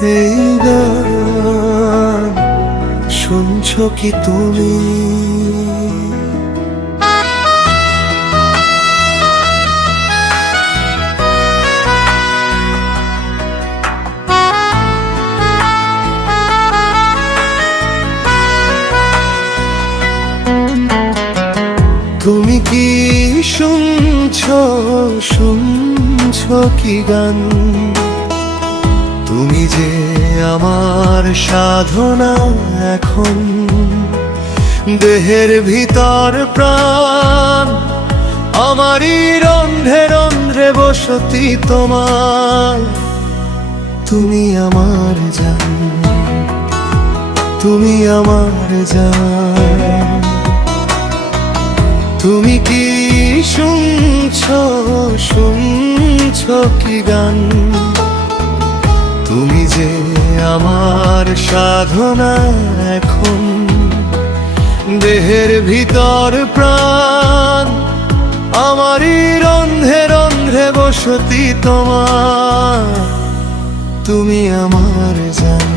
এই গান শুনছো কি তুমি? তুমি কি শুনছো, শুনছো কি গান? তুমি যে আমার সাধনা এখন, দেহের ভিতর প্রাণ, আমারই রন্ধ্রে রন্ধ্রে বসতি তোমার। তুমি আমার জান, তুমি আমার জান। তুমি কি শুনছো, শুনছো কি গান? তুমি যে আমার সাধনা এখন, দেহের ভিতর প্রাণ, আমারই রন্ধ্রে রন্ধ্রে বসতি তোমার। তুমি আমার জান,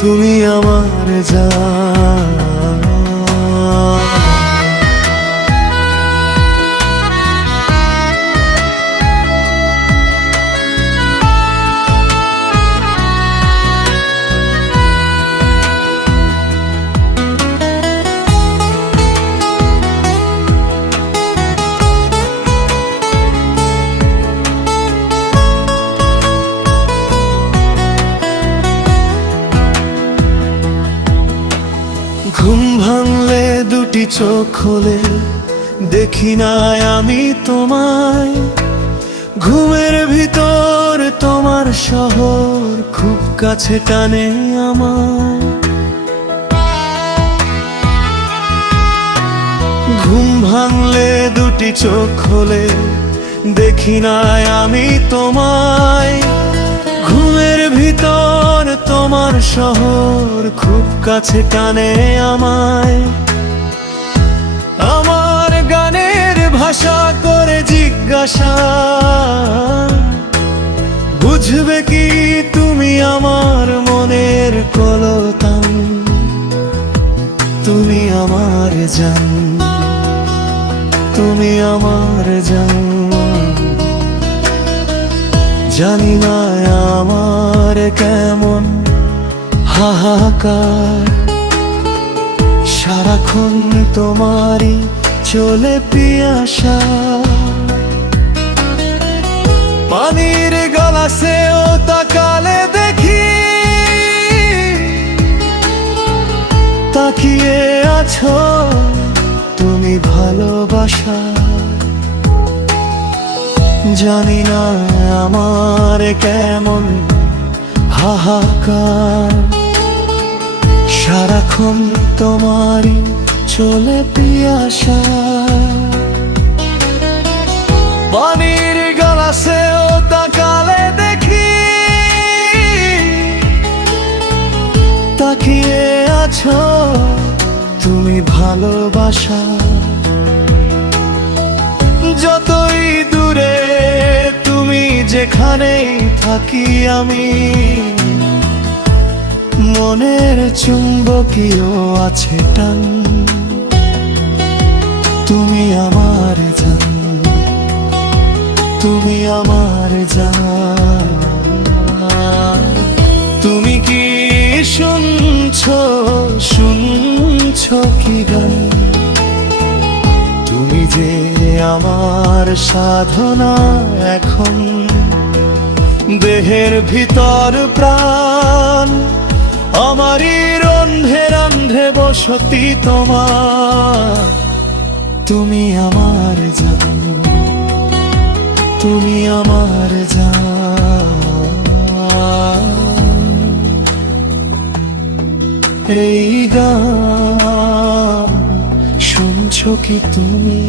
তুমি আমার জান। ঘুম ভাঙলে দুটি চোখ খোলে, দেখি না আমি তোমায়। ঘুমের ভিতর তোমার শহর খুব কাছে টানে আমায়। ঘুম ভাঙলে দুটি চোখ খোলে, দেখি না আমি তোমায়। ঘুমের ভিতর তোমার শহর খুব কাছে টানে আমায়। আমার গানের ভাষা করে জিজ্ঞাসা, বুঝবে কি তুমি আমার মনের কলতান? তুমি আমার জান, তুমি আমার জান। জানি না আমার কেমন হাহাকার, সারাক্ষণ তোমারই চলে পিয়াসা। পানির গলাসেও তাকালে দেখি, তাকিয়ে আছো তুমি ভালোবাসা। জানি না আমার কেমন হাহাকার, সারাক্ষণ তোমারই চলে পিয়াসা। পানির গলাসেও তাকালে দেখি, তাকিয়ে আছো তুমি ভালোবাসা। যতই দূরে তুমি যেখানেই থাকি আমি, মনের চুম্বকীয় আছে টান। তুমি আমার জান, তুমি আমার জান। তুমি কি শুনছো, শুনছো কি গান? তুমি যে আমার সাধনা এখন, দেহের ভিতর প্রাণ, আমারই রন্ধ্রে রন্ধ্রে বসতি তোমার। তুমি আমার জান, তুমি আমার জান। এই গান শুনছো কি তুমি?